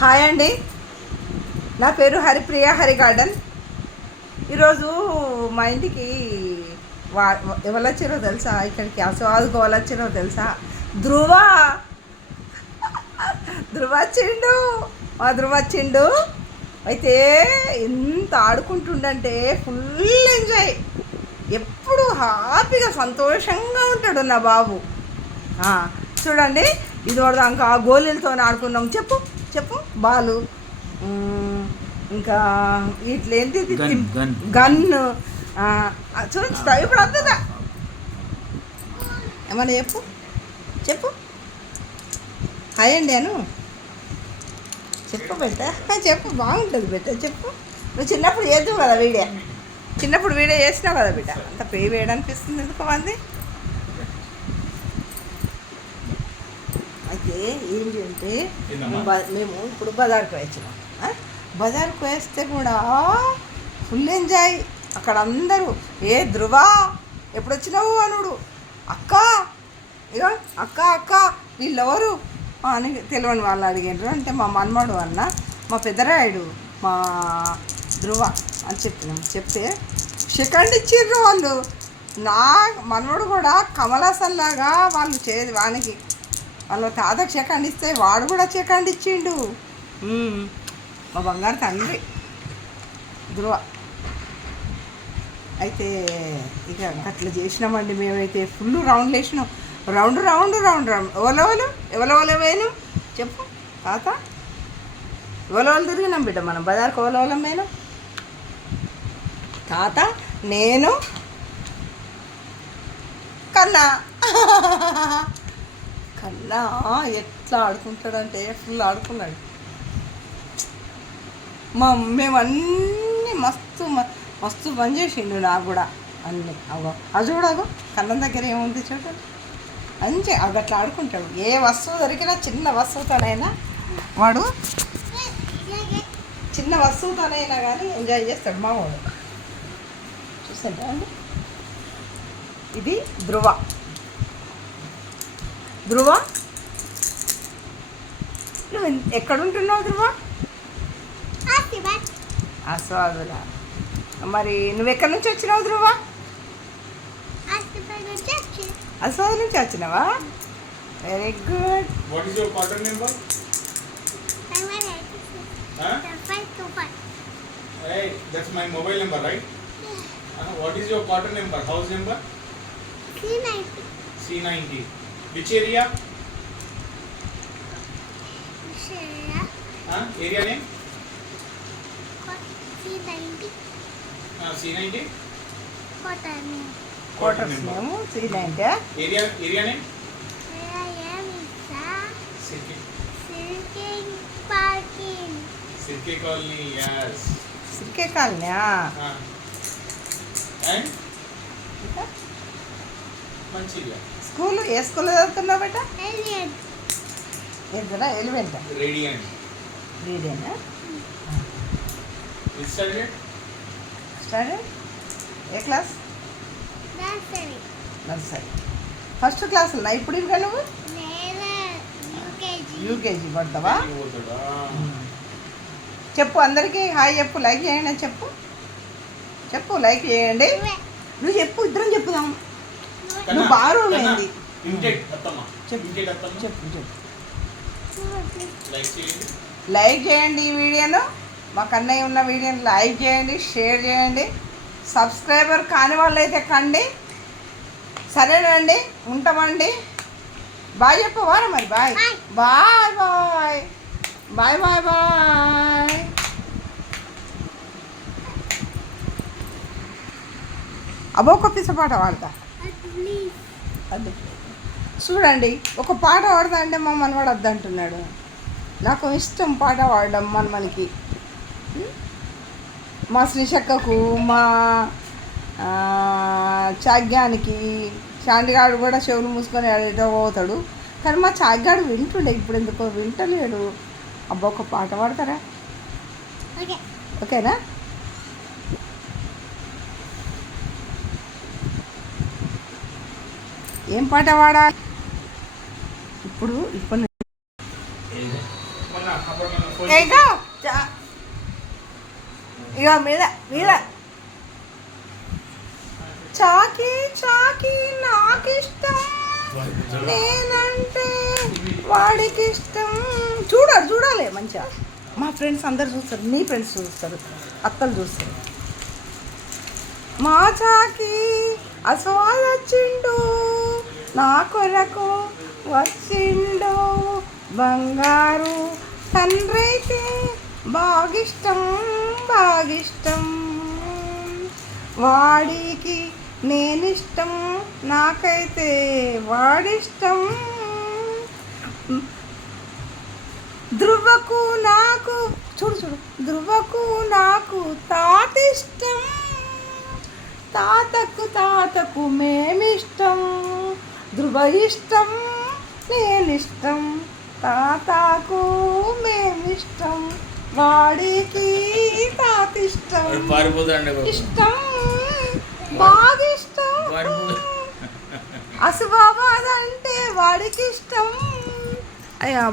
Hi అండి, నా పేరు హరిప్రియ హరి గార్డెన్. ఈరోజు మా ఇంటికి ఎవరు వచ్చారో తెలుసా? ఇక్కడికి ఆస్వాదుకు వాళ్ళు వచ్చారో తెలుసా? ధ్రువ వచ్చిండు. మా ధ్రువ వచ్చిండు. అయితే ఎంత ఆడుకుంటుండంటే ఫుల్ ఎంజాయ్, ఎప్పుడు హ్యాపీగా సంతోషంగా ఉంటాడు నా బాబు. చూడండి, ఇది వరదాకా ఆ గోళీలతో ఆడుకున్నాం. చెప్పు చెప్పు బాలు, ఇంకా ఇట్లేంటి గన్ను చూస్తా. ఇప్పుడు వద్దుదా ఏమన్నా చెప్పు చెప్పు. హాయ్ అండి అను చెప్పు బిడ్డ, చెప్పు. బాగుంటుంది బిడ్డ, చెప్పు. నువ్వు చిన్నప్పుడు చేద్దావు కదా వీడియో, చిన్నప్పుడు వీడియో చేసినావు కదా బిడ్డ. అంత పే వేయడానిపిస్తుంది ఎందుకు మంది. అయితే ఏంటి అంటే మేము ఇప్పుడు బజార్కి వచ్చినాం. బజార్కి వేస్తే కూడా ఫుల్ ఎంజాయ్. అక్కడ అందరూ ధ్రువ ఎప్పుడు వచ్చినావు అనుడు, అక్క ఇగో అక్క అక్క వీళ్ళెవరు అని తెలియని వాళ్ళు అడిగారు. అంటే మా మన్మడు అన్న, మా పెద్దరాయుడు, మా ధ్రువ అని చెప్పినాం. చెప్తే సెకండ్ ఇచ్చిర్రు వాళ్ళు. నా మనవడు కూడా కమలాసన్ లాగా వాళ్ళు వానికి వాళ్ళ తాత సెకండ్ ఇస్తే వాడు కూడా సెకండ్ ఇచ్చిండు. మా బంగారు తండ్రి ధ్రువ. అయితే ఇక అట్లా చేసినామండి మేమైతే. ఫుల్ రౌండ్లు వేసినాం, రౌండ్ రౌండ్ రౌండ్ రౌండ్. ఎవరెవరు వేయను చెప్పు తాత. ఎవరెవరు తిరిగినాం బిడ్డ మనం బజార్కి. ఎవరెవరం పోయినాం తాత, నేను, కన్నా. కన్నా ఎట్లా ఆడుకుంటాడంటే ఫుల్ ఆడుకున్నాడు. మేము అన్నీ మస్తు మస్తు పని చేసిండు నాకు కూడా అన్నీ. అగో అది చూడగో కన్నం దగ్గర ఏముంది చూడండి. మంచి అట్లా ఆడుకుంటాడు. ఏ వస్తువు దొరికినా చిన్న వస్తువుతోనైనా వాడు, చిన్న వస్తువుతోనైనా కానీ ఎంజాయ్ చేస్తాడు మా వాడు. చూసారా అండి, ఇది ధ్రువ. ధ్రువ నువ్వు ఎక్కడుంటున్నావు ధ్రువ? ఆస్వాదులా. మరి నువ్వు ఎక్కడి నుంచి వచ్చినావు ధ్రువ? ఆస్వాదు నుంచి వచ్చినావా? Very good. What is your partner number? Hey, that's my mobile number, right? What is your partner number? House number? C90. C90. Which area? Area name? C90. C90. Quarters name C90. Area name? Sirke Colony, yes. Sirke Colony. And? Manchiria. School ఏ స్కూల్లో చదువుతున్నావు బేట? ఏంటరా ఎలివెంట్? రేడియన్. రేడియనా? Standard ఏ class? Nursery. First క్లాసులో ఇప్పుడు ఇంకా నువ్వు యూకేజీ పడతావా? చెప్పు అందరికీ హాయ్ చెప్పు, లైక్ చేయండి అని చెప్పు. చెప్పు లైక్ చేయండి. నువ్వు చెప్పు, ఇద్దరం చెప్పుదాం. నువ్వు బాగా అయింది. చెప్పు చెప్పు చెప్పు. లైక్ చేయండి ఈ వీడియోను. మా కన్నయ్య ఉన్న వీడియోని లైక్ చేయండి, షేర్ చేయండి. సబ్స్క్రైబర్ కాని వాళ్ళు అయితే కండి. సరేనండి, ఉంటామండి. బాయ్ చెప్పవారా మరి? Bye bye bye bye bye bye. అబ్బో ఒక పిస పాట పాడతా. అది చూడండి, ఒక పాట పాడతా అంటే మా మనవాడు వద్దంటున్నాడు. నాకు ఇష్టం పాట పాడడం మనకి. మా శ్రీశక్కకు, మా చాగ్యానికి. చాండిగాడు కూడా చెవులు మూసుకొని ఏదో పోతాడు, కానీ మా చాగ్గాడు వింటుండే. ఇప్పుడు ఎందుకో వింటలేడు. అబ్బా ఒక పాట పాడతారా? ఓకేనా? ఏం పాట పాడాలి ఇప్పుడు? ఇప్పుడు ఇగో ఇక మీద మీద చాకి చాకి నాకిష్టం నేనంటే వాడికి ఇష్టం. చూడాలి మంచిగా. మా ఫ్రెండ్స్ అందరు చూస్తారు, మీ ఫ్రెండ్స్ చూస్తారు, అత్తలు చూస్తారు. మా చాకి అసవాలు వచ్చిండు, నా కొరకు వచ్చిండు బంగారు తండ్రి అయితే బాగిష్టం బాగిష్టం. వాడికి నేనిష్టం, నాకైతే వాడిష్టం. ధ్రువకు నాకు చూడు ధ్రువకు నాకు తాతిష్టం, తాతకు మేమిష్టం. ధ్రువ ఇష్టం నేనిష్టం, తాతకు మేమిష్టం. వాడికి తాతిష్టం ఇష్టం బాగిష్టం. అసుబాబాద్ అంటే వాడికి ఇష్టం. అయ్యా